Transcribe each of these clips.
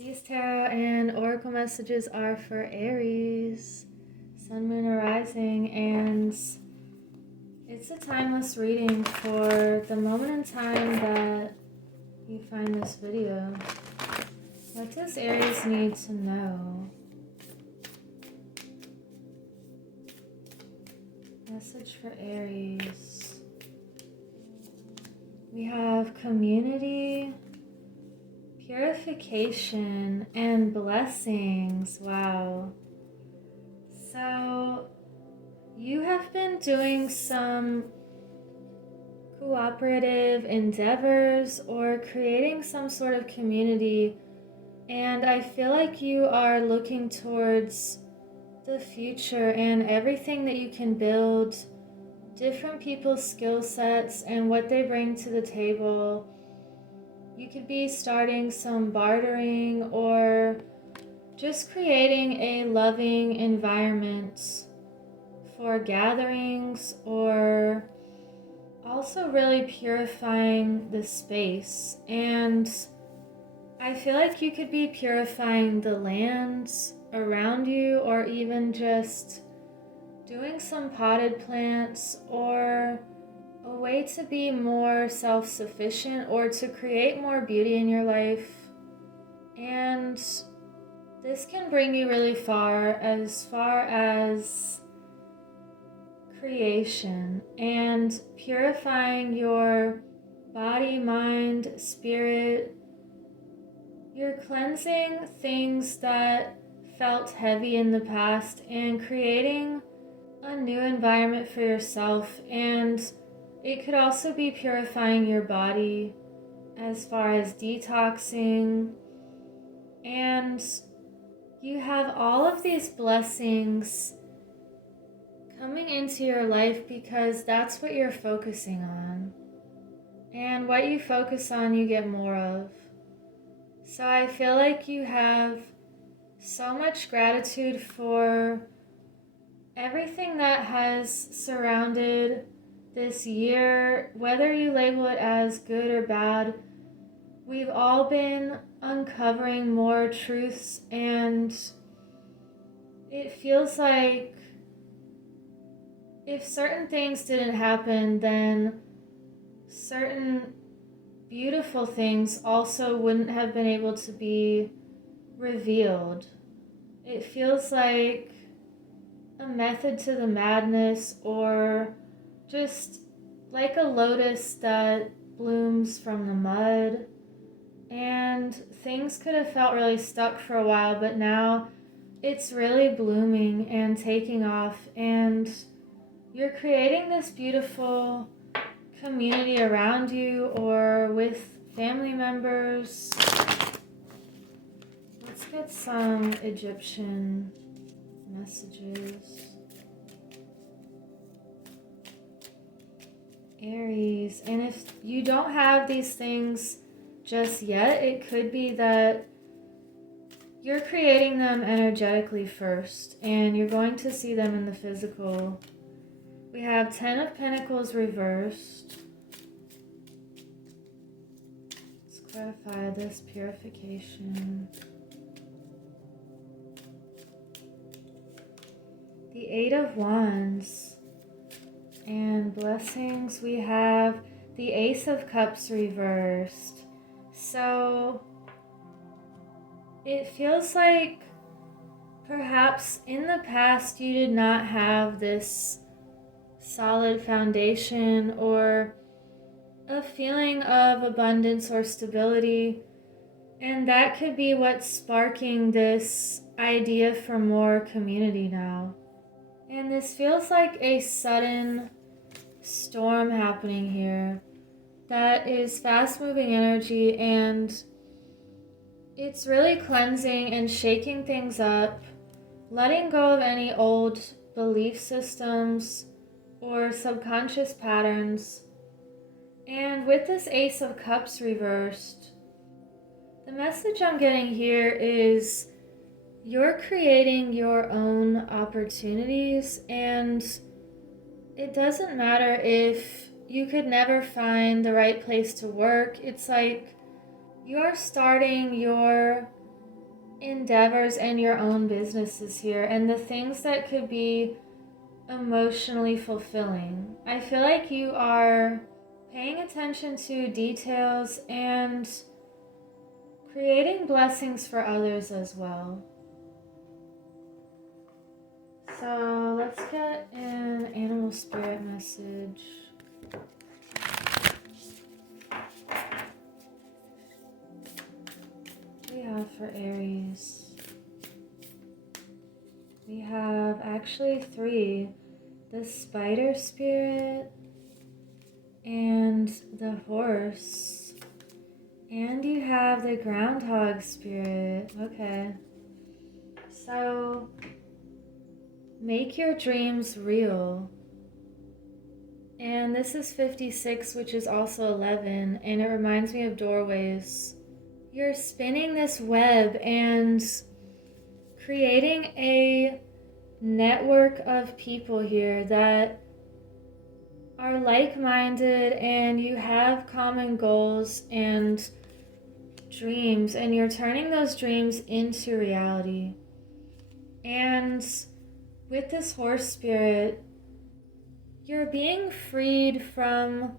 These tarot and oracle messages are for Aries, Sun, Moon, or Rising, and it's a timeless reading for the moment in time that you find this video. What does Aries need to know? Message for Aries. We have community, purification, and blessings. Wow. So you have been doing some cooperative endeavors or creating some sort of community, and I feel like you are looking towards the future and everything that you can build, different people's skill sets and what they bring to the table. You could be starting some bartering or just creating a loving environment for gatherings, or also really purifying the space. And I feel like you could be purifying the lands around you, or even just doing some potted plants, or a way to be more self-sufficient or to create more beauty in your life. And this can bring you really far as creation and purifying your body, mind, spirit. You're cleansing things that felt heavy in the past and creating a new environment for yourself. And it could also be purifying your body as far as detoxing. And you have all of these blessings coming into your life because that's what you're focusing on. And what you focus on, you get more of. So I feel like you have so much gratitude for everything that has surrounded this year, whether you label it as good or bad. We've all been uncovering more truths, and it feels like if certain things didn't happen, then certain beautiful things also wouldn't have been able to be revealed. It feels like a method to the madness, or just like a lotus that blooms from the mud. And things could have felt really stuck for a while, but now it's really blooming and taking off, and you're creating this beautiful community around you or with family members. Let's get some Egyptian messages. Aries, and if you don't have these things just yet, it could be that you're creating them energetically first, and you're going to see them in the physical. We have 10 of Pentacles reversed. Let's clarify this purification. The 8 of Wands. And blessings, we have the Ace of Cups reversed. So it feels like perhaps in the past you did not have this solid foundation or a feeling of abundance or stability, and that could be what's sparking this idea for more community now. And this feels like a sudden storm happening here that is fast-moving energy, and it's really cleansing and shaking things up, letting go of any old belief systems or subconscious patterns. And with this Ace of Cups reversed, the message I'm getting here is you're creating your own opportunities, and it doesn't matter if you could never find the right place to work. It's like you are starting your endeavors and your own businesses here, and the things that could be emotionally fulfilling. I feel like you are paying attention to details and creating blessings for others as well. So let's get an animal spirit message. What do we have for Aries? We have actually 3. The spider spirit and the horse. And you have the groundhog spirit. Okay. So make your dreams real. And this is 56, which is also 11, and it reminds me of doorways. You're spinning this web and creating a network of people here that are like-minded, and you have common goals and dreams, and you're turning those dreams into reality. And with this horse spirit, you're being freed from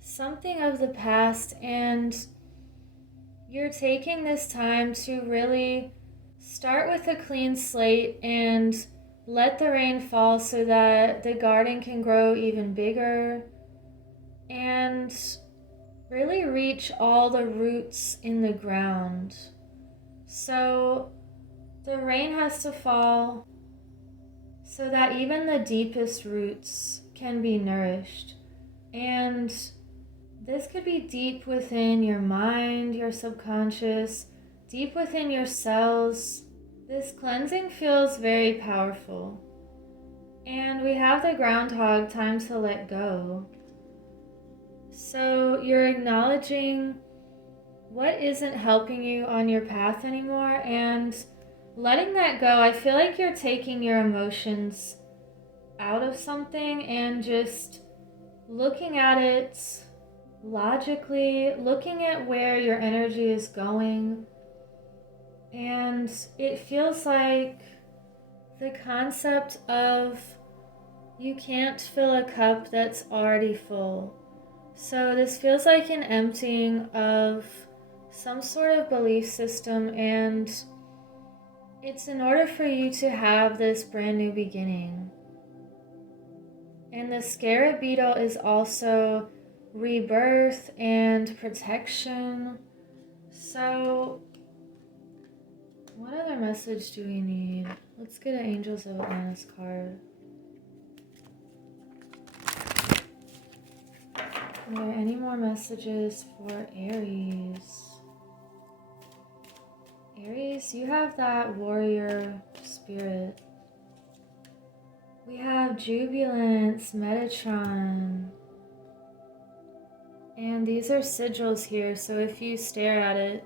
something of the past, and you're taking this time to really start with a clean slate and let the rain fall so that the garden can grow even bigger and really reach all the roots in the ground. So the rain has to fall so that even the deepest roots can be nourished. And this could be deep within your mind, your subconscious, deep within your cells. This cleansing feels very powerful. And we have the groundhog, time to let go. So you're acknowledging what isn't helping you on your path anymore and letting that go. I feel like you're taking your emotions out of something and just looking at it logically, looking at where your energy is going. And it feels like the concept of you can't fill a cup that's already full. So this feels like an emptying of some sort of belief system, and it's in order for you to have this brand new beginning. And the scarab beetle is also rebirth and protection. So what other message do we need? Let's get an Angels of Atlantis card. Are there any more messages for Aries? Aries, you have that warrior spirit. We have Jubilance, Metatron. And these are sigils here, so if you stare at it,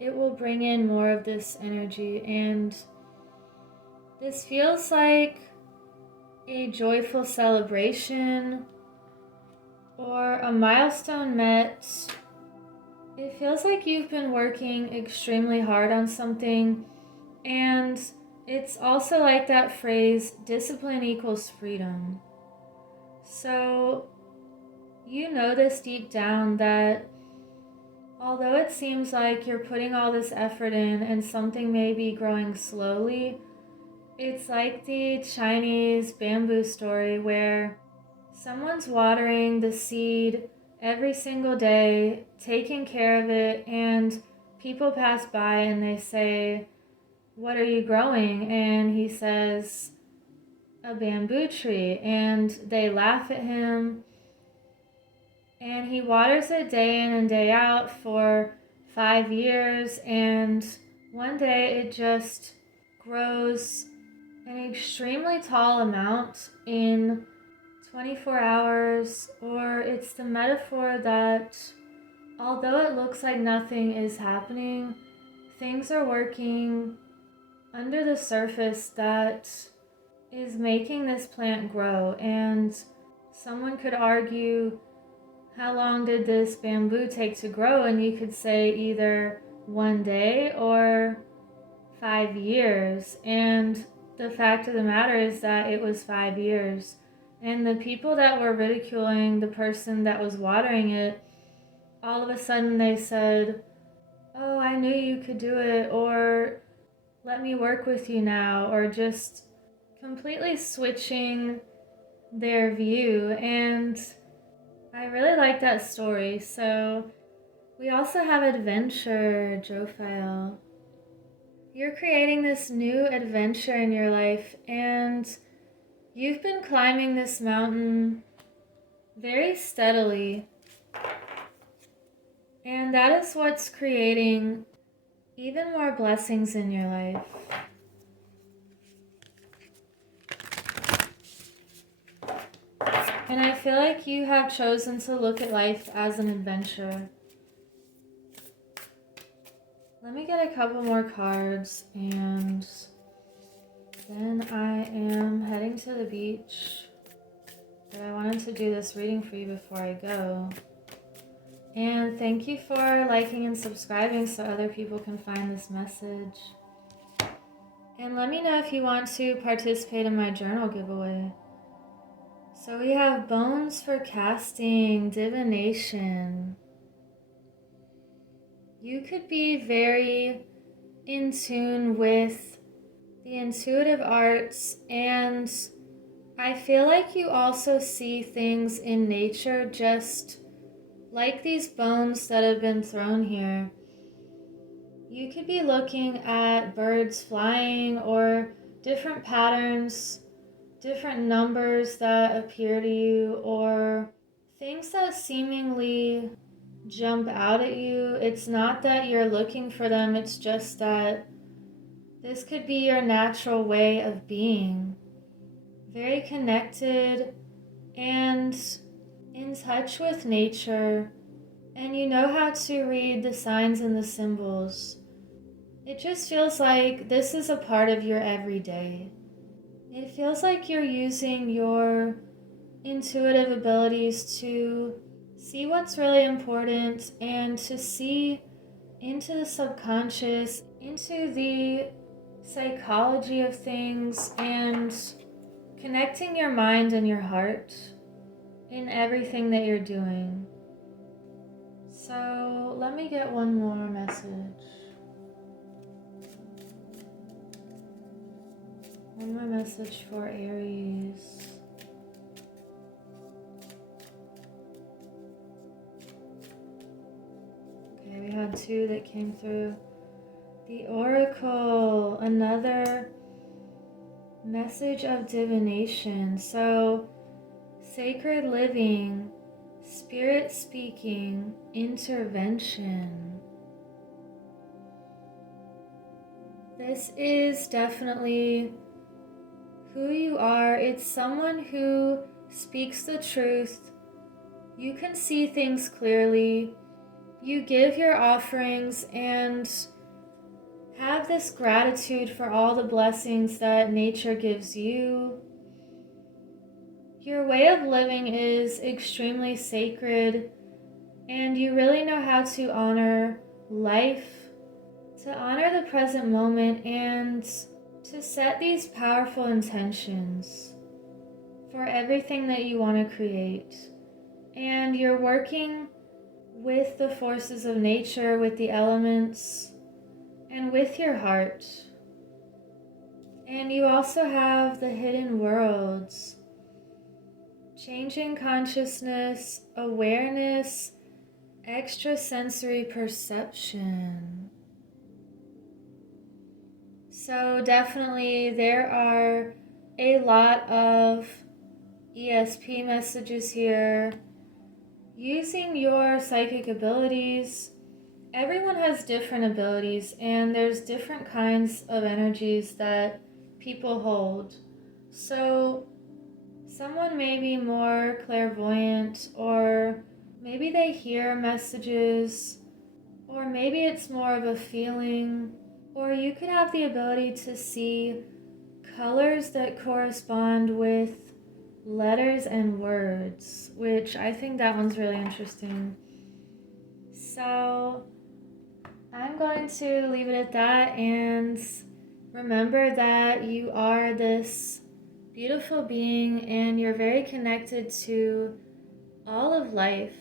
it will bring in more of this energy. And this feels like a joyful celebration or a milestone met. It feels like you've been working extremely hard on something, and it's also like that phrase, discipline equals freedom. So you know this deep down that although it seems like you're putting all this effort in and something may be growing slowly, it's like the Chinese bamboo story where someone's watering the seed every single day, taking care of it, and people pass by and they say, "What are you growing?" And he says, "A bamboo tree." And they laugh at him. And he waters it day in and day out for 5 years. And one day it just grows an extremely tall amount in 24 hours. Or it's the metaphor that although it looks like nothing is happening, things are working under the surface that is making this plant grow. And someone could argue, how long did this bamboo take to grow? And you could say either one day or 5 years. And the fact of the matter is that it was 5 years. And the people that were ridiculing the person that was watering it, all of a sudden they said, "Oh, I knew you could do it," or "Let me work with you now," or just completely switching their view. And I really like that story. So we also have adventure, Jophiel. You're creating this new adventure in your life, and you've been climbing this mountain very steadily. And that is what's creating even more blessings in your life. And I feel like you have chosen to look at life as an adventure. Let me get a couple more cards, and then I am heading to the beach. But I wanted to do this reading for you before I go. And thank you for liking and subscribing so other people can find this message. And let me know if you want to participate in my journal giveaway. So we have bones for casting, divination. You could be very in tune with the intuitive arts, and I feel like you also see things in nature just like these bones that have been thrown here. You could be looking at birds flying or different patterns, different numbers that appear to you, or things that seemingly jump out at you. It's not that you're looking for them, it's just that this could be your natural way of being. Very connected and in touch with nature, and you know how to read the signs and the symbols. It just feels like this is a part of your everyday. It feels like you're using your intuitive abilities to see what's really important and to see into the subconscious, into the psychology of things, and connecting your mind and your heart in everything that you're doing. So let me get one more message. One more message for Aries. Okay, we had two that came through. The Oracle, another message of divination. So, sacred living, spirit speaking, intervention. This is definitely who you are. It's someone who speaks the truth. You can see things clearly. You give your offerings and have this gratitude for all the blessings that nature gives you. Your way of living is extremely sacred, and you really know how to honor life, to honor the present moment, and to set these powerful intentions for everything that you want to create. And you're working with the forces of nature, with the elements, and with your heart. And you also have the hidden worlds, changing consciousness, awareness, extrasensory perception. So definitely there are a lot of ESP messages here. Using your psychic abilities. Everyone has different abilities, and there's different kinds of energies that people hold. So someone may be more clairvoyant, or maybe they hear messages, or maybe it's more of a feeling, or you could have the ability to see colors that correspond with letters and words, which I think that one's really interesting. So I'm I'm going to leave it at that, and remember that you are this beautiful being and you're very connected to all of life.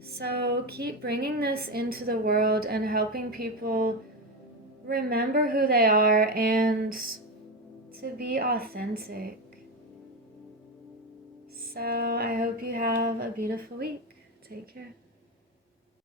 So keep bringing this into the world and helping people remember who they are and to be authentic. So I hope you have a beautiful week. Take care.